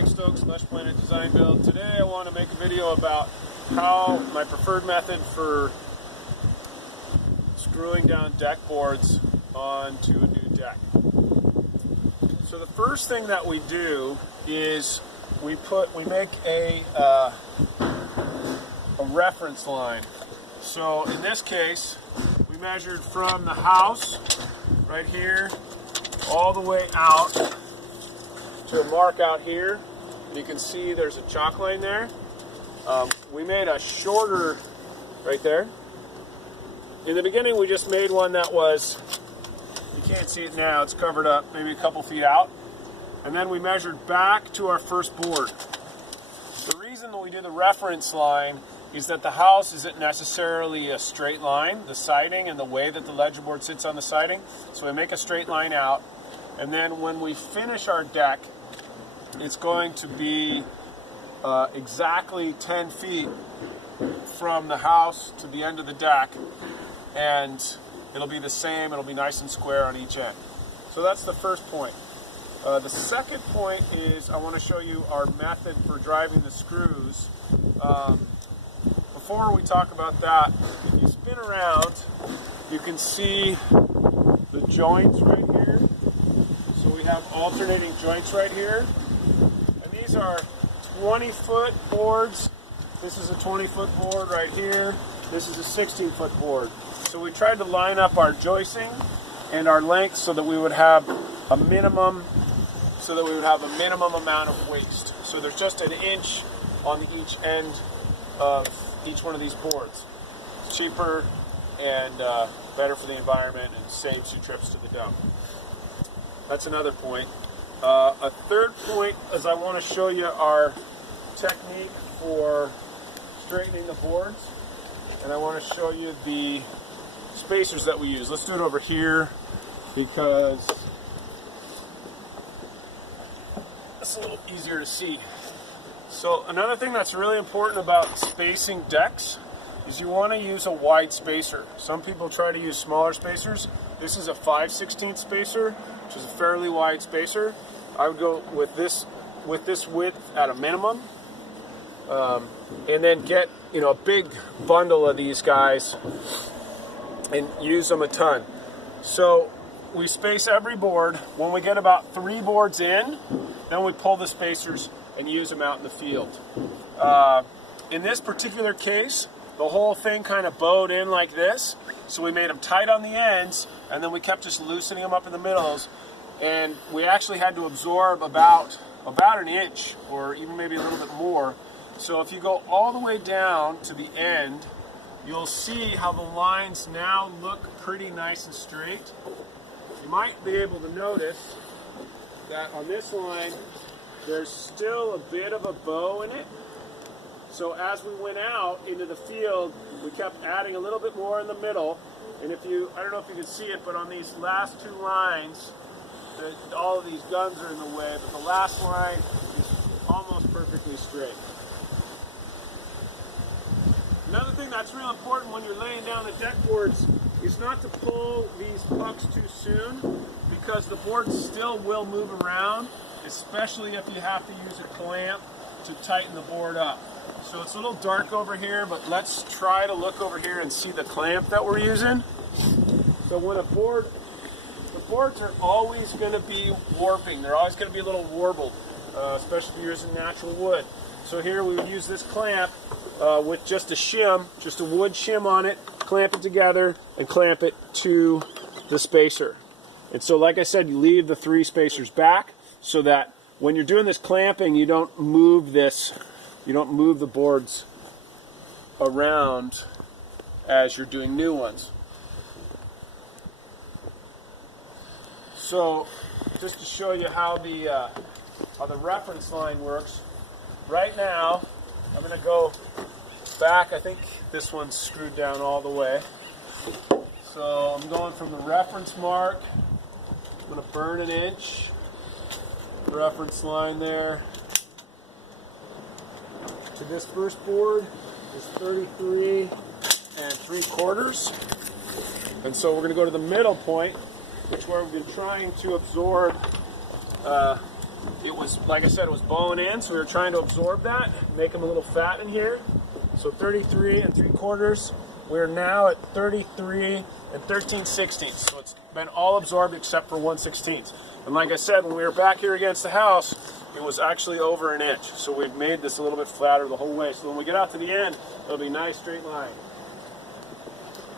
Mike Stokes, Lush Planet Design Build. Today I want to make a video about how my preferred method for screwing down deck boards onto a new deck. So the first thing that we do is we make a reference line. So in this case, we measured from the house right here all the way out to a mark out here. You can see there's a chalk line there. We made a shorter right there. In the beginning we just made one that was, you can't see it now, it's covered up, maybe a couple feet out. And then we measured back to our first board. The reason that we do the reference line is that the house isn't necessarily a straight line, the siding and the way that the ledger board sits on the siding. So we make a straight line out, and then when we finish our deck, it's going to be exactly 10 feet from the house to the end of the deck, and it'll be the same, it'll be nice and square on each end. So that's the first point. The second point is I want to show you our method for driving the screws. Before we talk about that, if you spin around, you can see the joints right here. So we have alternating joints right here. And these are 20-foot boards. This is a 20-foot board right here. This is a 16-foot board. So we tried to line up our joisting and our length so that we would have a minimum amount of waste. So there's just an inch on each end of each one of these boards. It's cheaper and better for the environment and saves you trips to the dump. That's another point. A third point is I want to show you our technique for straightening the boards, and I want to show you the spacers that we use. Let's do it over here because it's a little easier to see. So another thing that's really important about spacing decks is you want to use a wide spacer. Some people try to use smaller spacers. This is a 5/16 spacer, which is a fairly wide spacer. I would go with this width at a minimum, and then get a big bundle of these guys and use them a ton. So we space every board. When we get about 3 boards in, then we pull the spacers and use them out in the field. In this particular case, the whole thing kind of bowed in like this, so we made them tight on the ends, and then we kept just loosening them up in the middles, and we actually had to absorb about an inch, or even maybe a little bit more. So if you go all the way down to the end, you'll see how the lines now look pretty nice and straight. You might be able to notice that on this line, there's still a bit of a bow in it. So as we went out into the field, we kept adding a little bit more in the middle. And I don't know if you can see it, but on these last 2 lines, all of these guns are in the way, but the last line is almost perfectly straight. Another thing that's real important when you're laying down the deck boards is not to pull these pucks too soon, because the boards still will move around, especially if you have to use a clamp to tighten the board up. So it's a little dark over here, but let's try to look over here and see the clamp that we're using. So when the boards are always going to be warping. They're always going to be a little warbled, especially if you're using natural wood. So here we would use this clamp with just a shim, just a wood shim on it, clamp it together, and clamp it to the spacer. And so like I said, you leave the 3 spacers back so that when you're doing this clamping, you don't move the boards around as you're doing new ones. So just to show you how the reference line works, right now I'm going to go back. I think this one's screwed down all the way. So I'm going from the reference mark. I'm going to burn an inch. Reference line there to this first board is 33 3/4, and so we're going to go to the middle point, which is where we've been trying to absorb it was, like I said, it was bowing in, so we were trying to absorb that, make them a little fat in here. So 33 3/4. We're now at 33 13/16. So it's been all absorbed except for 1/16. And like I said, when we were back here against the house, it was actually over an inch. So we've made this a little bit flatter the whole way. So when we get out to the end, it'll be a nice straight line.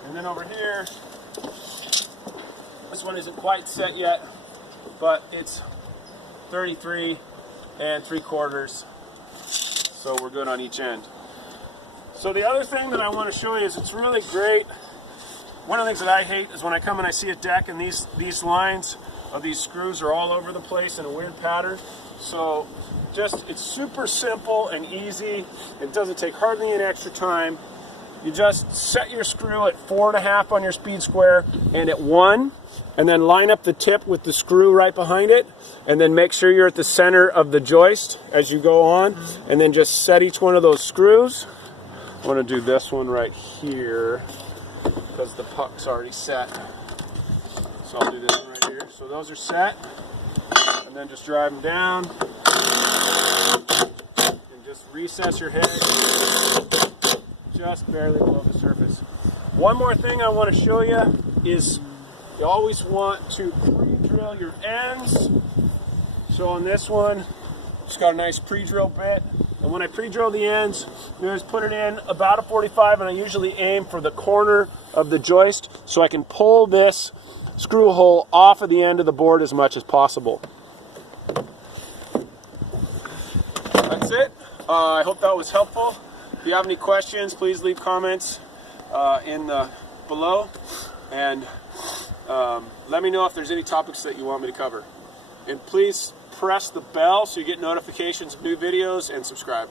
And then over here, this one isn't quite set yet, but it's 33 3/4. So we're good on each end. So the other thing that I want to show you is it's really great. One of the things that I hate is when I come and I see a deck and these lines of these screws are all over the place in a weird pattern. So it's super simple and easy. It doesn't take hardly any extra time. You just set your screw at 4.5 on your speed square and at 1, and then line up the tip with the screw right behind it, and then make sure you're at the center of the joist as you go on, and then just set each one of those screws. I want to do this one right here because the puck's already set. So I'll do this one right here. So those are set, and then just drive them down and just recess your head just barely below the surface. One more thing I want to show you is you always want to pre-drill your ends. So on this one, just got a nice pre-drill bit. And when I pre-drill the ends, you just put it in about a 45, and I usually aim for the corner of the joist so I can pull this screw hole off of the end of the board as much as possible. That's it. I hope that was helpful. If you have any questions, please leave comments below, and let me know if there's any topics that you want me to cover. And please press the bell so you get notifications of new videos, and subscribe.